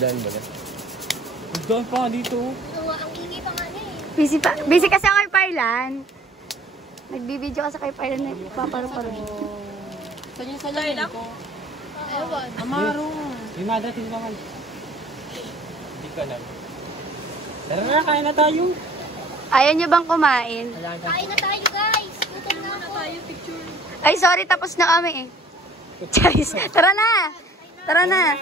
Hagdan ba na? Hagdan pa dito. Ang kingi pa nga na eh. Busy kasi ako kay Parlan. Nagbibideo kasi kay Parlan na ipaparoon. Saan yung salamin ko? Ewan. Amaro. Yung madating naman. Hindi ka lang. Tara na, kain na tayo. Ayaw nyo bang kumain? Kain na tayo guys. Gutom na ako. Picture. Ay, sorry, tapos na kami eh. Guys, tara na! Tara na!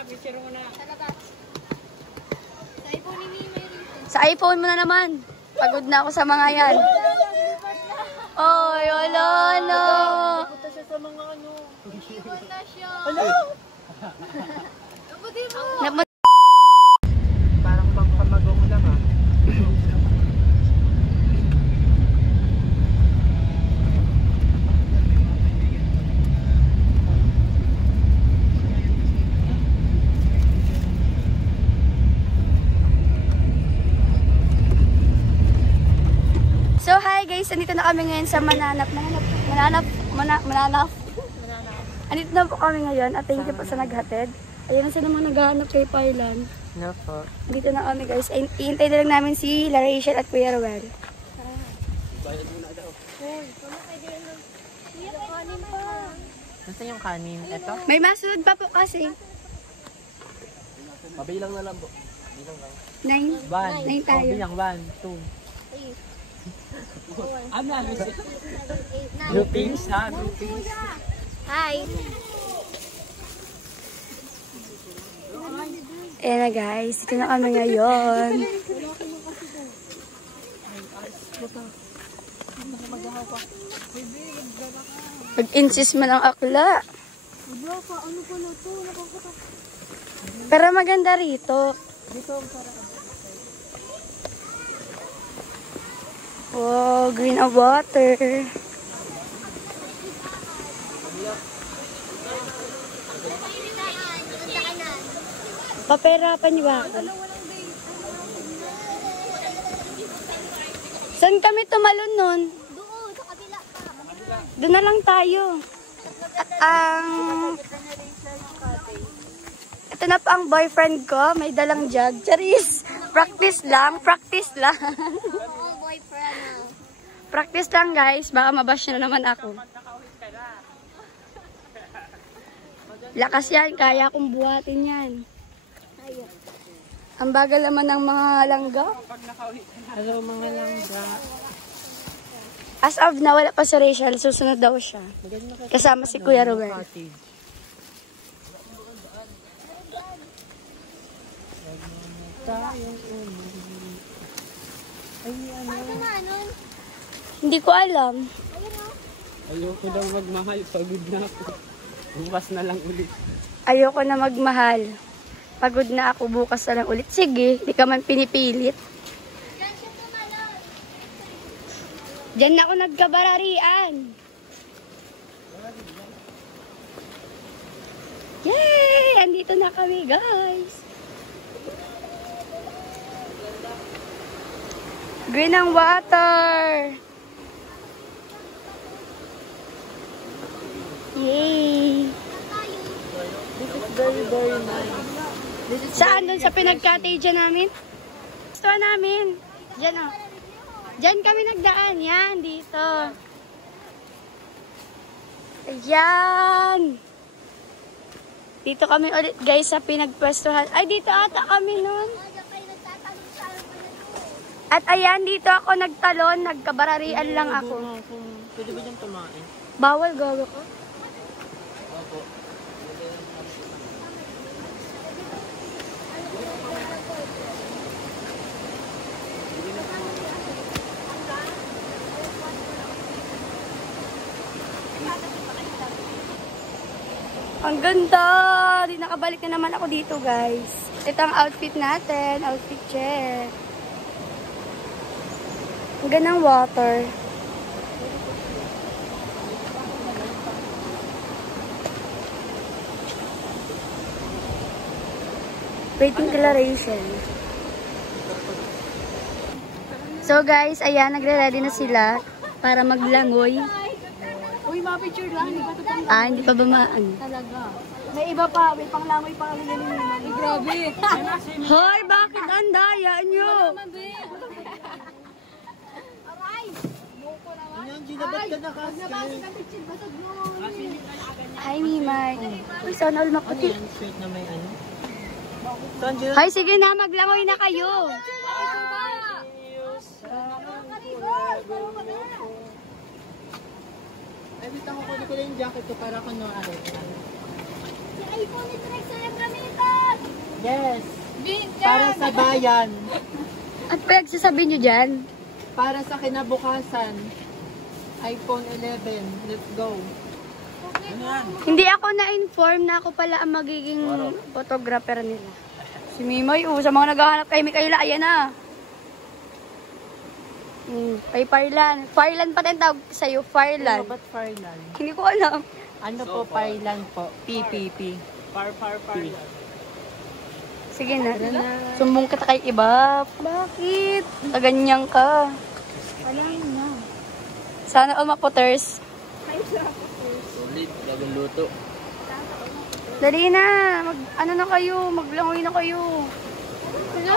Sa iPhone mo na naman. Pagod na ako sa mga yan. Oy, wala na. Punta siya sa mga ano. Iwan na siya. Ano? Nabuti mo. Parang bang kamagong lang ha. So, hi guys. Andito na kami ngayon sa Mananap. Andito na po kami ngayon at thank you po sa naghatid. Ayan na sila mga naghahanap kay Parlan. No po. Andito na kami guys. Iintay na lang namin si La Rachel at Kuya Ruel. Bayad muna daw. Nasaan yung kanin? Ito? May masunod pa po kasi. Mabilang na lang po. Bilang lang. 9. Van. 9 tayo. Bilang 1, 2. Ano na? Groupings ha? Groupings. Hi. Ayan na guys. Dito na kami ngayon. Pag-insist mo ng akla. Pero maganda rito. Wow, green of water. Paperapan niyo ba ako? Saan kami tumalon nun? Doon, sa kabila pa. Doon na lang tayo. At ito na pa ang boyfriend ko. May dalang jug. Charis! Practice lang. Practice lang. Oo, boyfriend. Practice lang guys. Baka mabash na naman ako. Lakas yan. Kaya akong buhatin yan. Ang bagal naman ng mga langga. Hello mga langga. As of na wala pa si Rachel. Susunod daw siya. Kasama si Kuya Ruel. Hindi ko alam. Ayoko daw magmahal. Pagod na ako. Bukas na lang ulit. Ayoko na magmahal. Pagod na ako, bukas na lang ulit. Sige, di ka man pinipilit. Diyan na ako nagkabararian. Yay! Andito na kami, guys. Green ang water. Yay! This is very, very nice. Saan? Doon sa pinag-cottage namin? Gusto namin. Diyan o. Diyan kami nagdaan. Yan, dito. Ayan. Dito kami ulit guys sa pinagpwestuhan. Ay, dito ata kami nun. At ayan, dito ako nagtalon. Nagkabararian lang ako. Pwede ba dyan tumain? Bawal, gago ko. Opo. Ang ganda! Di nakabalik na naman ako dito, guys. Ito ang outfit natin. Outfit check. Ang gandang water. Waiting declaration. So, guys, ayan. Nagre-ready na sila para maglangoy. Uy, ma-picture lang. Hindi pa ito pang Hindi pa ba maano? talaga. May iba pa. May panglangoy pa kami yan. grabe. Hoy, bakit ang daya nyo? Hi, Mimay. Uy, sana all maputi. Sweet na may ano. Hay, sige na, maglangoy na kayo. Ay, dito ako kunin ko lang yung jacket ko para kung ano. Si iPhone ito nagsayang gamitan. Yes. Para sa bayan. At pinagsasabi nyo dyan? Para sa kinabukasan. iPhone 11. Let's go. Hindi ako na-inform na ako pala ang magiging photographer nila. Si Mimay, sa mga naghahanap kay Mikaela, ayan na. Kay Farlan. Farlan pa rin tawag sa'yo, Farlan. Ba't Farlan? Hindi ko alam. Ano po Farlan po? PPP. Farlan. Sige na. Sumbong kita kay iba. Bakit? Ganyan ka. Alam na. Sana all maputers. Ulit, bagong luto. Dali na. Ano na kayo? Maglangoy na kayo. Ano?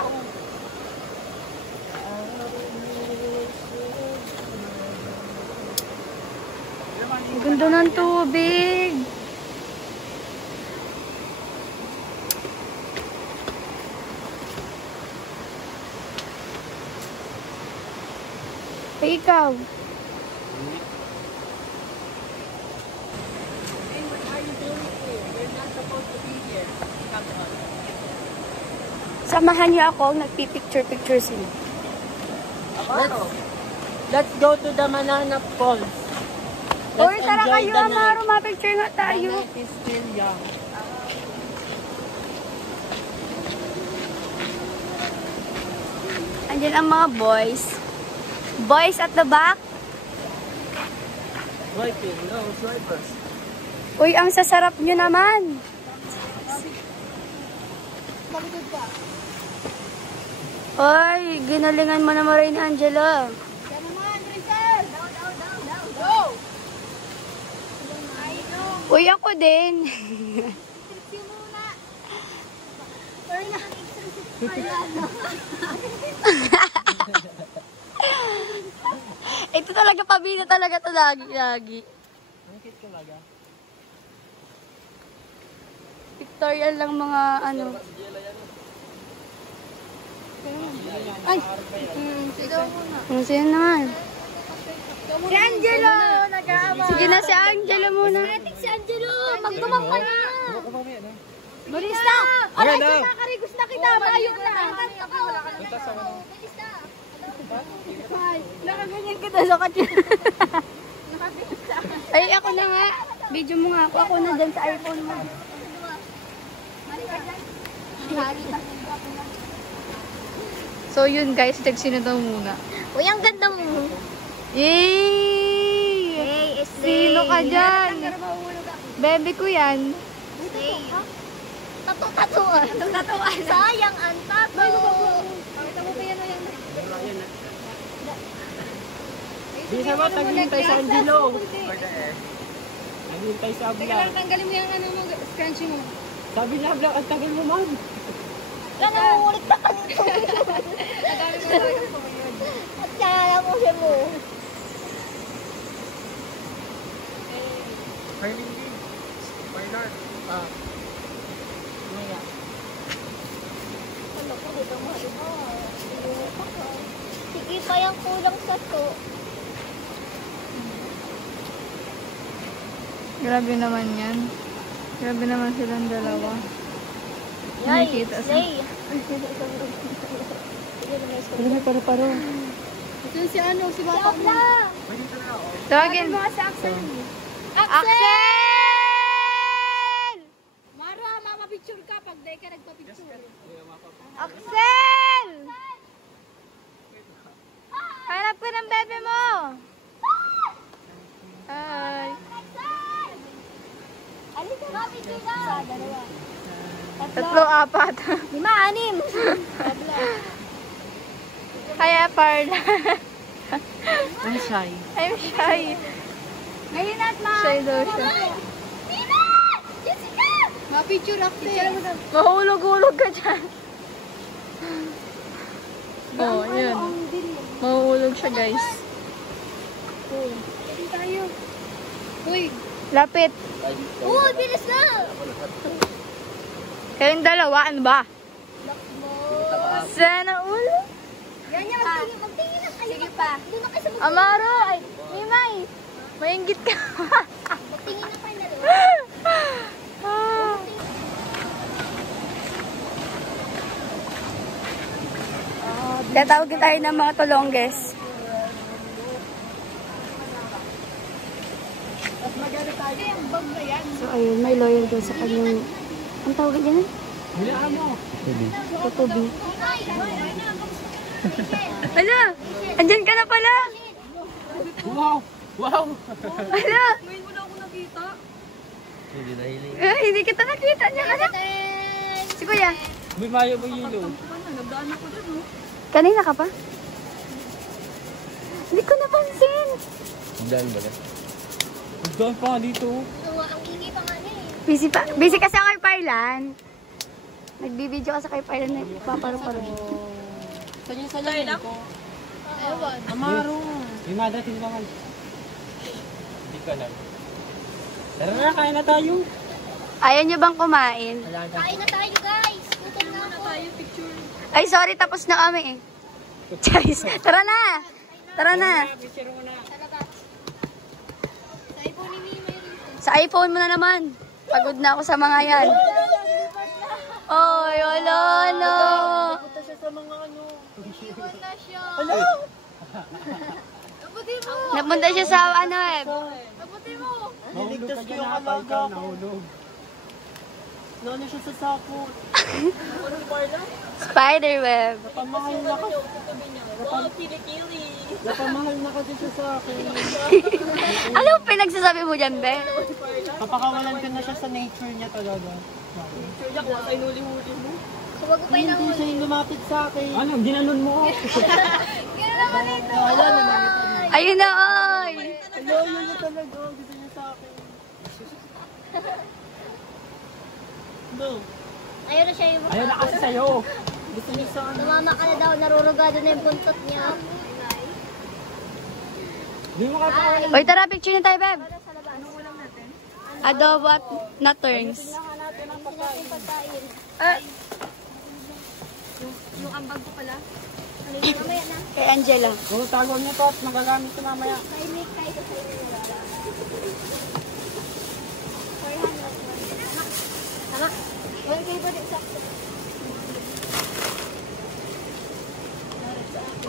Ang ganda ng tubig. Ay, ikaw. Samahan niyo ako, nagpipicture-picture sila. Let's go to the Manana Falls. Uy, tara enjoy kayo, the Amaro, night. mapicture nga The tayo. night is still young. Andiyan ang mga boys. Boys at the back. Swiping, no, swipers. Uy, ang sasarap nyo naman. Uy, ginalingan mo naman rin, Angela. Uy, ako din. Ito talaga, pabida talaga to lagi. Ang cute talaga. Pictorial lang mga ano. Ay! Ano siya naman? Si Angelo! Nag-aama! Sige na si Angelo muna. Si Angelo, magtumang ka na. Barista! Aray, na! Nakarigos na kita, maayog na. Nakaganyan kita sa kanya. Ay, ako na nga. Video mo nga ako. Ako na dyan sa iPhone mo. So yun guys, tagsinutaw muna. Uy, ang ganda mo. Yay! Hey, Sino ka dyan? Bebe ko yan. Tato-tatuan. Sayang ang tato. Bisa mo, taghintay sa Angelo. Naghintay sa vlog. Tanggalin mo yung ano mo, scrunchie mo. Sabi na vlog, ang tagal mo man. Kaya nangungulit na kanito. At kaya mo siya mo. Bernard. Maya. Ano ko dito mo? Sige pa yung kulang sa to. Grabe naman yan. Grabe naman silang dalawa. Yay! Nakikita sa... Yay! Ano may paro-paro? Ito si ano, si Bata mo. Tawagin. Si Axel. Axel! Mara, mapapicture ka pag di ka nagpapicture. Axel! Hanap ko ng bebe mo. Hi. Alika, mapicture ka. Dalawa. Tatlo, apat. 5, 6. Kaya Parla. I'm shy. I'm shy. Ngayon at Shy daw siya. Jessica! Mapicture ako. Mahulog-hulog Huwag ka dyan. Oh, yun. Mahuhulog siya, guys. Pwede tayo. Uy. Lapit. Uy, bilis na. Kayong dalawa, ano ba? Sana ulo. Yan yan, magtingin na kayo. Sige pa. Doon na kayo sa magtingin. Amaro, ay, Mimay. Maingit ka. Magtingin na kayo na doon. Tatawagin tayo ng mga tulongges. So, ayun, may lawyer doon sa kanyang... Ang tawag dyan? Hulaan mo. Tutubi. Ala! Andyan ka na pala! Wow! Wow! Ala! Ngayon mo na ako nakita. Hindi kita nakita niya ka na. Si Kuya. Bumayo mo yelo. Nagdaan ako dyan, no? Kanina ka pa? Hindi ko napansin. Daan ba na? Daan pa nga dito. Ang ingi pa nga na eh. Busy pa. Busy kasi ako kay Parlan. Nagbibideo ka sa kay Parlan na paparu-paro. Saan yung salamin ko? Ewan. Amaro. May madrating naman. Hindi ka lang. Tara na, kain na tayo. Ayaw niyo bang kumain? Kain na tayo, guys. Gutom na ako. Tayo picture. Ay, sorry, tapos na kami eh. Charis. Tara na! Tara na! Sa iPhone ni Mimi rin. Sa iPhone mo na naman. Pagod na ako sa mga yan. Oy, wala na. Punta siya sa mga ano. Iwan na siya. Abuti mo. Napunta siya sa ano eh. Abuti mo. Niligtas ko yung alaga ko. Nahulog. Nano siya sa sako. Spiderweb. Napamahal na kasi. Napamahal na kasi siya sa akin. Anong pinagsasabi mo dyan, be? Papakawalan ko na siya sa nature niya talaga. Huwag ko pa Hindi inahuli. siya yung lumapit sa akin. Ano? Ginanon mo ako. Gano'n naman ito. Ayun na, oy. Loyal niya talaga. Gusto niya sa akin. No. Ayaw na siya yung Ayaw na kasi sa'yo. Gusto niya sa ano. Tumama ka na daw, narurugado na yung buntot niya. Hindi mo kapakawalan. Oy, tara, picture na tayo, beb. Adobo at nutters. Yung ambag ko pala. Mamaya na. Kay Angela. Kung tago niyo to at magagamit ko mamaya. Kaimik kayo sa inyo. 400. Tama. 1K pa din sakto.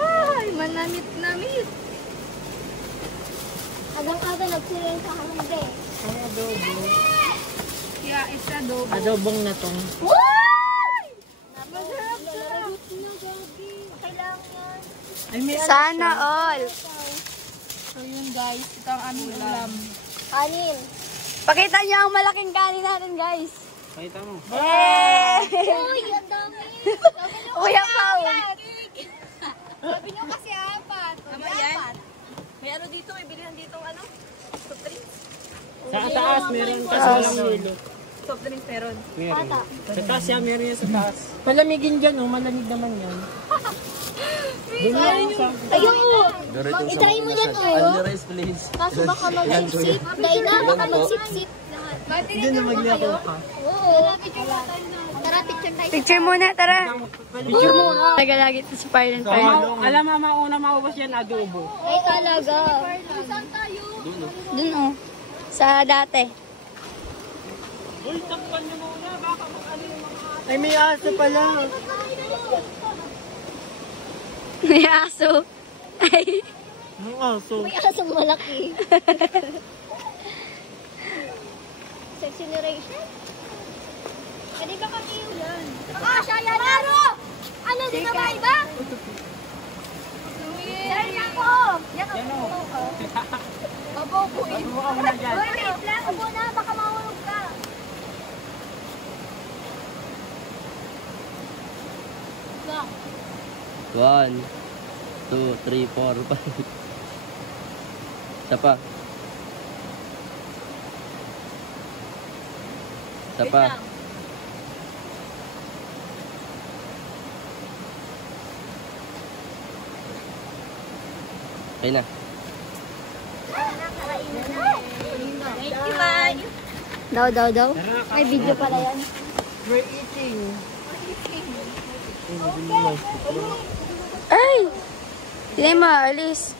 Ay, manamit-namit. Agang-aga nagsirin sa hamde. Ang adobo. Yeah, it's adobo. Adobong na tong. Masarap siya. Kailangan yan. Ay, may Sana all. So yun guys, ito ang aming ulam. Kanin. Pakita niyo ang malaking kanin natin, guys. Pakita mo. Eh! Uy, ang dami. Uy, ang pao. Sabi niyo kasi apat. Tama yan. May ano dito, may bilihan dito ano? Soft drinks. Sa taas meron kasi walang yelo. Soft drinks meron. Meron. Sa taas yan, meron yan sa taas. Palamigin dyan, oh. Malamig naman yan. Doon na ako sa... Ayun mo. Itry mo yan, oh. rice please. Kaso baka magsip-sip. Dahil na, baka magsip-sip. Hindi na magliyako ka. Oo. Tara, picture tayo. Picture muna, tara. Picture mo na. Tagalagi ito si Parlan. Alam mo, mauna maubos yan, adobo. Ay, talaga. Saan tayo? Dun, oh. Sa dati. Uy, takpan niyo muna. Baka mag-ano yung mga... Ay, may aso pala. May aso. Ay. Ang aso. May asong malaki. Sexy generation. Pwede ba kami yun? Siya yan. Paro! Ano, di ba ba iba? Yan ako. Yan ako. Opo, opo. Buka mo na dyan. Wait lang. Opo na, baka mahulog ka. Lock. 1, 2, 3, 4, 5. Isa pa. Isa pa. Okay na. Thank you, man. Daw. Ay, video pala yan. We're eating. Ay! Hindi mo, alis.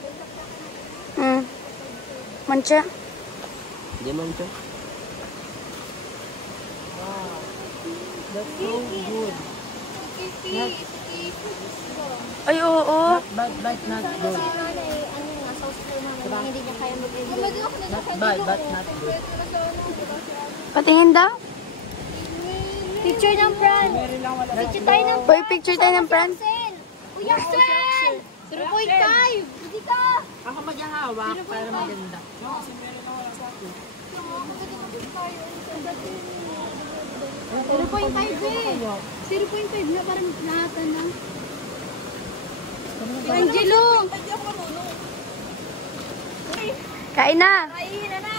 Mancha. Hindi man siya. That's so good. Ay, oo. But not good. Hindi niya kaya mag-edit. Not bad, but not good. Patingin daw. Picture ng friend. Picture tayo ng Boy, picture tayo ng friend. Uy, Axel! 0.5! Hindi ka! Ako maghahawak para maganda. 0.5 eh. 0.5 na parang lahatan lang. Angelo! Kain na. Kain na na.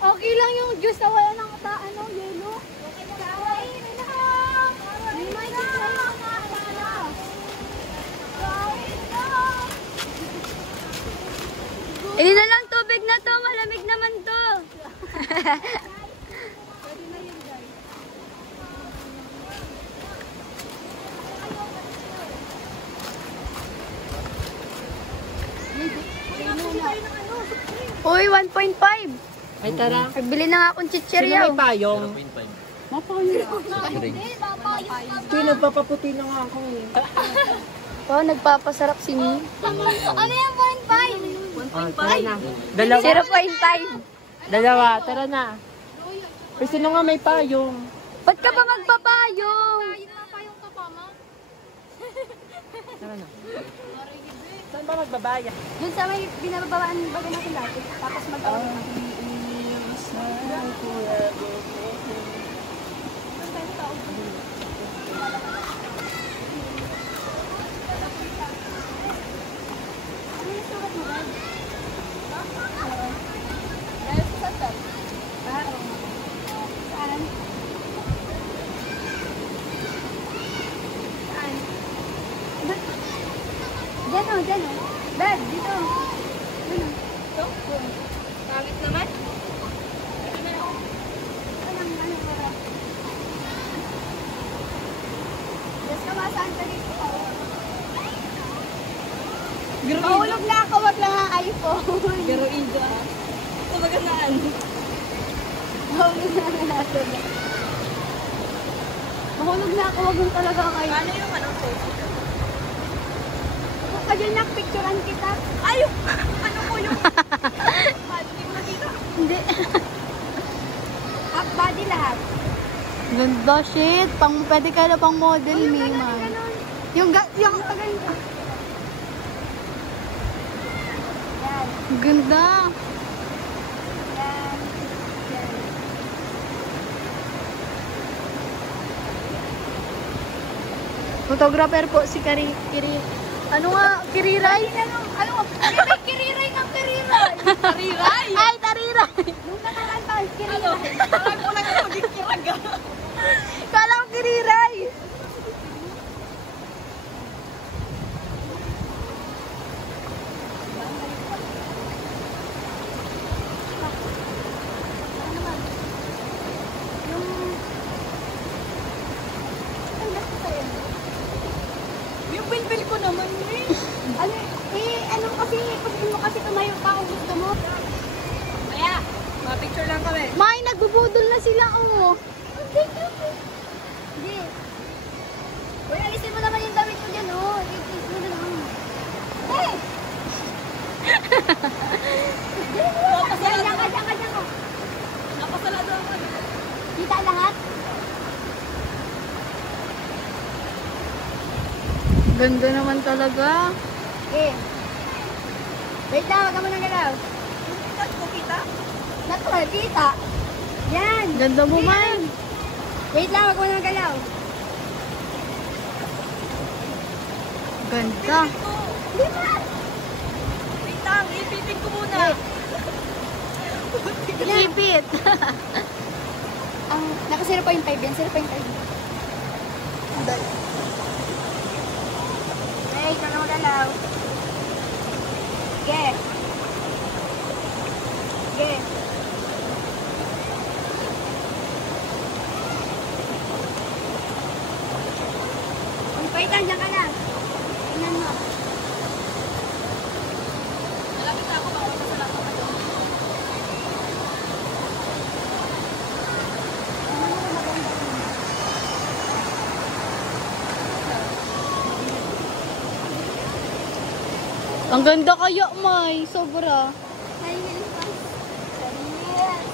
Okay lang yung juice na wala ng yelo. Kain na na! May mic na! Ini na lang tubig na to. Malamig naman to. Uy, 1.5. Ay, tara. Nagbili na nga akong Sino chichiryaw. may payong? 0.5. Drink. Uy, nagpapaputi na nga ako eh. Oh, nagpapasarap si Mi. Ano yung 1.5? Oh, tara na. Dalawa. 0.5. Dalawa, tara na. Pero sino nga may payong? Ba't ka ba magpapayong? Tara na. Saan ba magbabayad? Doon sa may binababaan baga natin dati. Tapos Diyan o. Bed, dito. Pangit naman. Yes, kamasaan ka dito. Mahulog na ako, wag lang ang iPhone. Pero India. Ito magandaan. Mahulog na ang natin. Mahulog na ako, wag lang talaga ang iPhone. Ano yung anong photo? Kung ka dyan nakpicturean kita. Ay! Ano po yung... Hindi mo nakita. Hindi. Half body lahat. Ganda, shit. Pwede ka na pang model, Mi, man. Yung ganito. Ganda. Yan. Photographer po si Kiri. Ano nga? Kiriray? Ano? May kiriray ng kiriray. Tariray! Ay, tariray! Nung nakaraan pa, kiriray. Parang ko lang yung magkikirag ah. Kala ko kiriray! Yung bilbil ko naman eh. Ano kasi, pag mo kasi tumayo pa kung gusto mo. Maya, mga-picture lang kami. May, nagbubudol na sila, oh. Hindi. Uy, alisin mo naman yung damit ko dyan, oh. Itis mo na lang. Hey! Diyan ka. Napasalado ako. Kita lahat? Ganda naman talaga. Okay. Wait lang, wag ka muna galaw. Kita? Kita. Yan. Ganda mo, man. Wait lang, wag ka muna galaw. Ganda. Di ba? Wait lang, ipipin ko muna. Ipit. Ang naka 0.5 yan, 0.5. Hey, ikaw na magalaw. Ge. Ge. Wait lang, dyan ka lang. Tingnan mo. Malapit na ako, bawal na sa laptop ko. Ang ganda kaya, May. Sobra. Nahihil pa. Yes.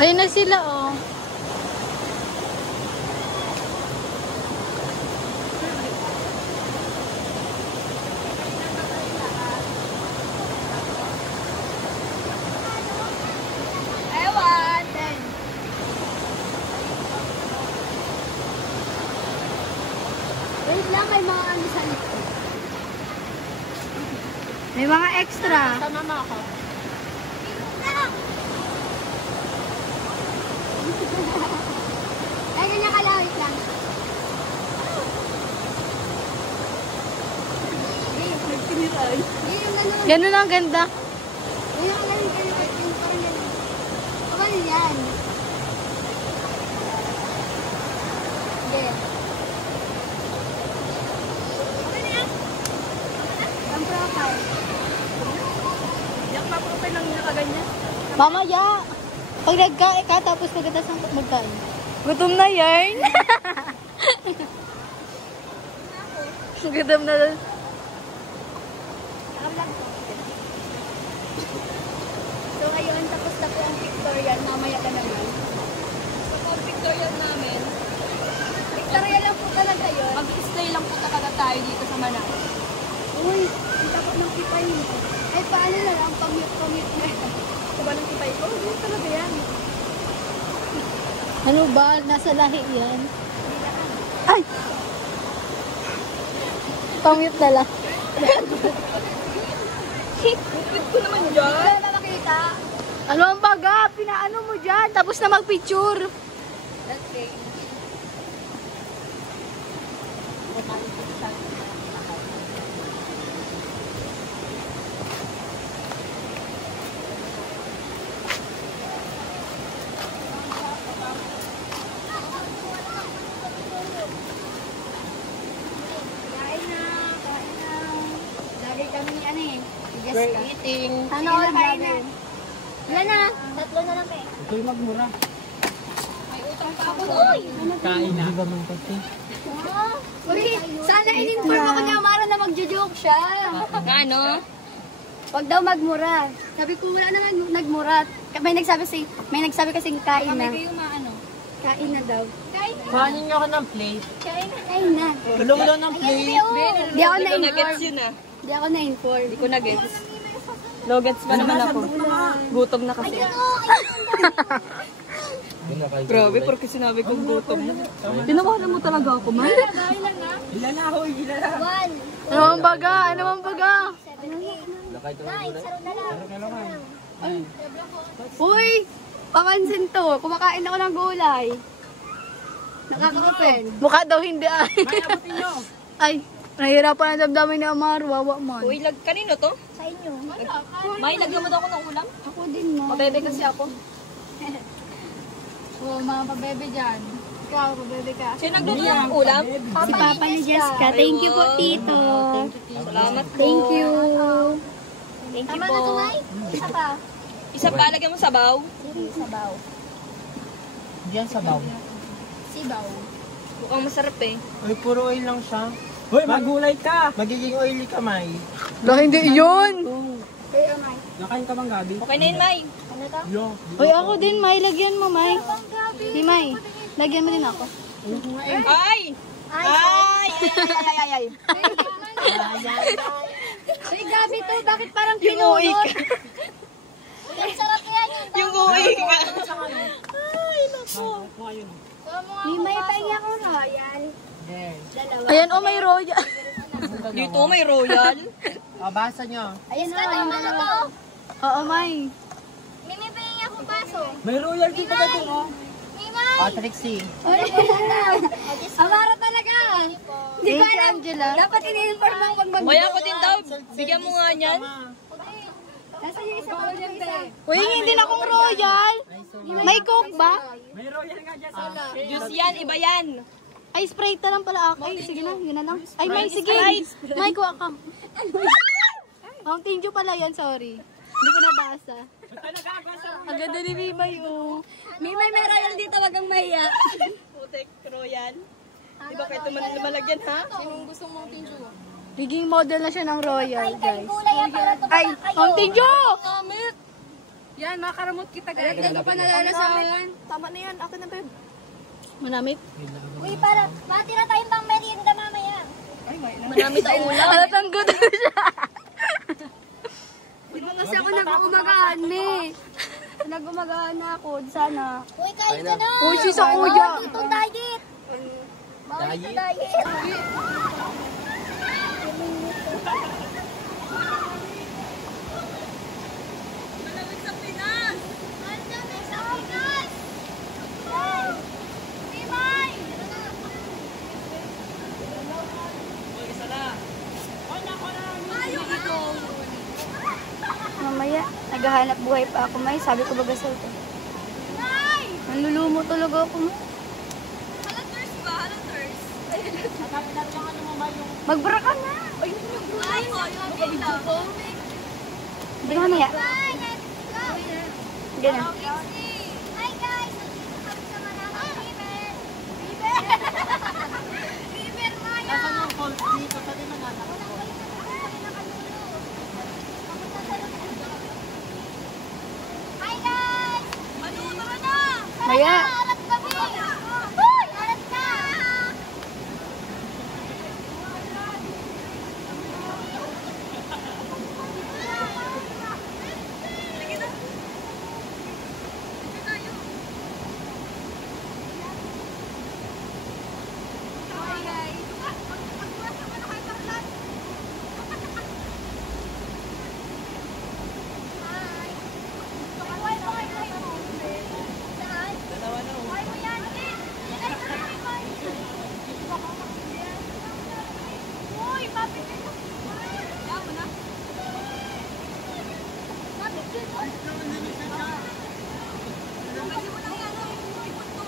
Ayun na sila, oh. Ewan. Wait lang, may mga ano sa likod. May mga extra. Tama mo ako. Ay, ganyan ka lang, wait lang. Hindi, yung gano'n. Ganun ang ganda. Ganyan ka lang, ganyan, parang ganyan. O, ganun yan. Sige. Ang profile. Yak na profile lang nakaganyan. Mamaya. Pag nagkain ka, tapos pagkatas ng magkain. Gutom na yarn. Gutom na. So, ngayon, tapos na po ang pictorial. Mamaya ka naman. Sa so, pictorial namin, Pictorial lang po talaga yun. mag-stay lang po talaga tayo dito sa Manang. Uy, ang takot ng pipay mo. Eh, paano na lang? Pamute na. Diba ng tipay ko? Hindi talaga yan. Ano ba? Nasa lahi yan. Ay! Pamute na lang. Lupit ko naman dyan. Wala na makita. Ano ang baga? Pinaano mo dyan? Tapos na magpicture. Okay. Kain na. Lagi kami ni ano eh. Si We're Jessica. eating. Ano all kain na? Wala na. Tatlo na lang eh. Ito'y magmura. May utang pa ako. Uy! Kain na. Uy, sana in-inform ako ni Amara na magjo-joke siya. Ano? Wag daw magmura. Sabi ko wala naman nagmura. May nagsabi kasing kain na. Kayo maano? Kain na daw. Kain na. Kuhanin niyo ako ng plate. Kain na. Tulong daw ng plate. Di ako Nuggets na-inform. yun ah. Di ako na-inform. Hindi ko nuggets. Nuggets pa naman ako. Gutom na kasi. Grabe, porque sinabi kong gutom na. Tinawalan mo talaga ako, man. Ilan na ako, ilan na. One. Ano ang baga? Ano ang baga? 7, 8, 9. Saro na lang. Uy! Papansin to. Kumakain ako ng gulay. Nakaka-open. Mukha daw hindi ay. May abutin nyo. Ay, nahihirapan ang damdamin ni Amar. Wawa man. Uy, kanino to? Sa inyo. May, lagyan mo daw ako ng ulam? Ako din mo. Mabebe kasi ako. Oo, mga pabebe dyan. Ikaw, pabebe ka. Sino nagluto ng ulam? Si Papa ni Jessica. Thank you po, Tito. Salamat po. Thank you. Thank you Tama po. na tumay? Isa pa. Isa pa, lagyan mo sabaw. Sige, sabaw. Diyan sa baw. Sibaw. Mukhang masarap eh. Uy, puro oil lang siya. Hoy, magulay ka. Magiging oily ka, May. Hindi yun. Hey, Amay. Nakain ka bang gabi? Okay na yun, May. Ano to? Yo. Uy, ako din, May. Lagyan mo, May. Di, May. Lagyan mo din ako. Ay! Ay! Ay! Uy, gabi to. Bakit parang pinunod? Ang sarap yan. Yung uwi ka. May pahinga akong royal. Yes. Dalawa. Ayan, oh, may roya. Dito may royal. Basa nyo. Ayun na, tama na to. Oo, May. Mimi, pahingin akong baso. May royal dito ka din, oh. Mimay! Trixie. Amara talaga. Hindi ko alam. Dapat ini-inform mo pag mag- Kaya ako din daw. Bigyan mo nga niyan. Nasaan yung isa ko isa? Uy, hindi na akong royal. May coke ba? May royal nga dyan sa Juice yan, iba yan. Ay, Sprite na lang pala ako. Ay, sige na, yun na lang. Ay, May, sige. May, kuha ka. Mountain Dew pala yan, sorry. Hindi ko nabasa. Ang ganda ni Mimay, oh. Mimay, may royal dito, wag kang mahiya. Putek, royal. Di ba kayo malagyan, ha? Naging model na siya ng royal, guys. Kulay yan para tumama Ay, kayo. Mountain Dew! Yan, makaramot kita, guys. Hindi ko pa nalalasahan. Tama na yan. Ako na, babe. Manamit. Uy, para matira tayong pang merienda mamaya. Manami sa ulam. Halatang good siya. Di ba kasi ako nag-umagahan, eh. Nag-umagahan na ako, sana. Uy, kain ka na. Uy, si sa kuya. Bawal dito diet. Bawal dito diet. Malamig sa Pinas. Malamig sa Pinas. Hey! Mimay! Mamaya, naghahanap buhay pa ako, May. Sabi ko baga sa'yo. Nay! Nanlulumo talaga ako, May. Halang thirst ba? Halang thirst. Magbara ka na. Ay, yung dito. Hindi ka mamaya. Bye! Let's go! Ganun. Hi guys! Nandito kami sa Manamang River. River! River Maya! Nasaan yung cold dito? Saan yung nanganak? Hi guys! Ano, tara na. Maya. Alat kami! Uy! Alat ka! Hi guys! Hi! Why mo yan? Uy, mapit dito. Yaman na. Mapit dito. Pwede mo lang yan. Ipot ko.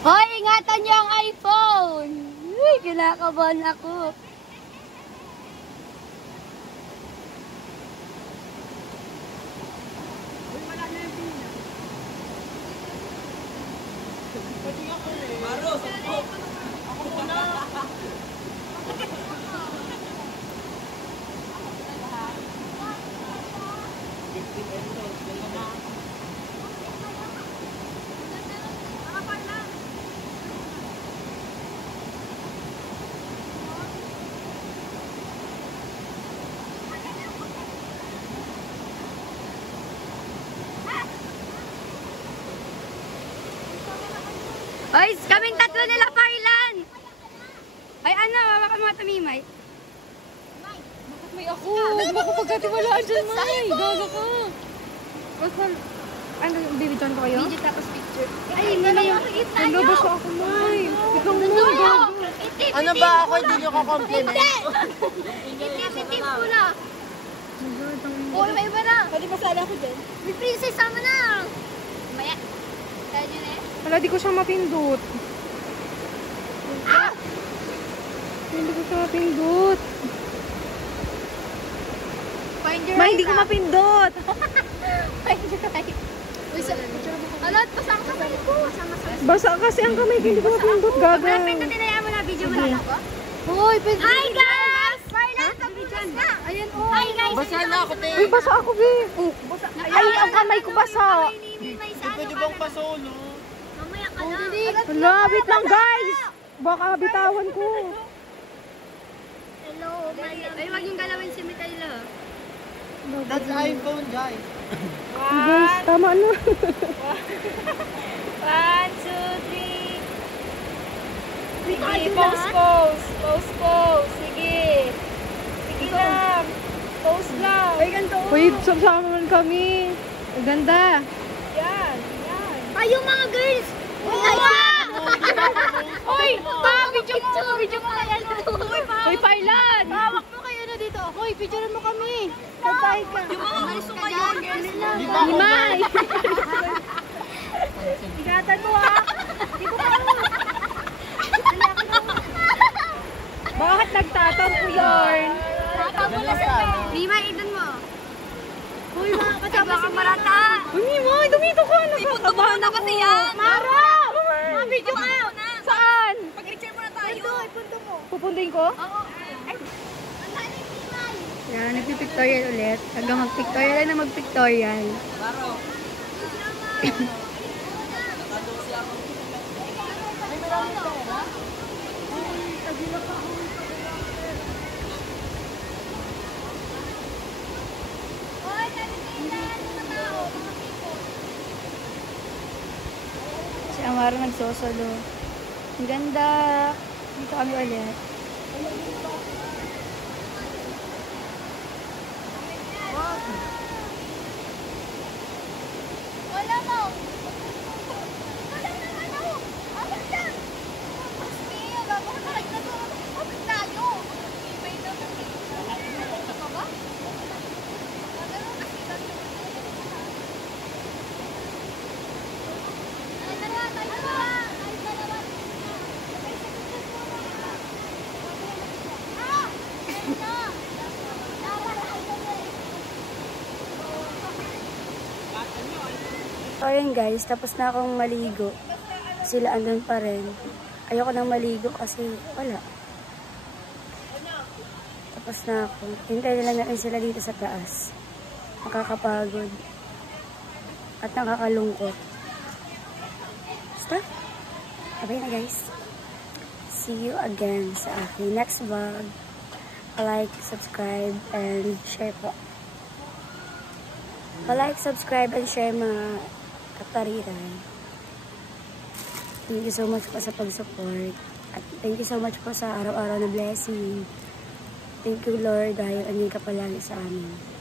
Hoy, ingatan niyo ang iPhone. Uy, kinakabahan ako. Hoy, kaming tatlo nila Parlan. Ay, ano, mawaka mga tamimay. May ako. Baka pagkatiwalaan dyan, May. Gaga ka. Basta, ano, bibidyon ko kayo? Video tapos picture. Ay, hindi na yung... Nagabas ako, May. Ikaw mo, gaga. Ano ba ako hindi nyo ko-compliment? Itim-itim ko na. Uy, may iba na. Pwede masala ko dyan. May princess, sama na. Maya. Kaya nyo na eh. Wala, di ko siya mapindot. Ah! Hindi ko siya mapindot. Find your May, eyes, hindi ko ah. mapindot. Find your eyes. Uy, alat, pasang kamay ko. Basa kasi ang kamay ko, hindi ko mapindot, gaga. Tinayaan mo na video mo na ako? Hoy, pwede. Hi guys! Parlan, pag-video na. Ayan, oh. Hi guys! Basa na ako, te. Uy, basa ako, be. Oh, basa. Ay, ang kamay ko basa. May sa Pwede ano bang ka pasolo? Mamaya ka na. Hala, wait lang, guys. Baka bitawan ko. Hello, my love. Ay, wag yung galawin si Mikaela. That's iPhone, Jai. Guys, tama na. 1, 2, 3. Sige, pose. Sige. Sige lang. Pose lang. Ay, ganito. Uy, sama naman kami. Ang ganda. Yan. Tayo mga girls! Uy, video mo. Uy, Pailan. Hawak mo kayo na dito. Uy, picturean mo kami. Nagpahit ka. Yung mga gusto kayo, girls lang. Limay. ingatan mo ha! Di ko pa Bakit nagtatampo yarn? Mima, idan mo. Uy, mga kasama si Marata. Uy, Mimay, dumito ka. Tumahan na kasi yan. Mara! Video ka! Saan? Pag-picture muna tayo. Ipunto mo. Pupuntahin ko? Oo. Ay, ang dali ni Mimay. Yan, nagpipictorial ulit. Hanggang mag-pictorial na mag-pictorial. Uy, dali tingnan mga tao, mga people. Si Amara nagsosolo. Ang ganda. Dito kami ulit. Wala mo. Wala na ano. Apat na. Sige, gagawin na to. Apat tayo. Ibay na sa Ano ba? Magano kasi tayo. Ay, dalawa, tayo dalawa. Ay, dalawa. Ah! Ano? So, ayun guys, tapos na akong maligo. Sila andun pa rin. Ayoko nang maligo kasi wala. Tapos na ako. Hintayin lang natin sila dito sa taas. Nakakapagod. At nakakalungkot. Basta. Okay na guys. See you again sa aking next vlog. Like, subscribe, and share po. Like, subscribe, and share mga katariran. Thank you so much po sa pag-support. At thank you so much po sa araw-araw na blessing. Thank you, Lord, dahil andyan ka palagi sa amin.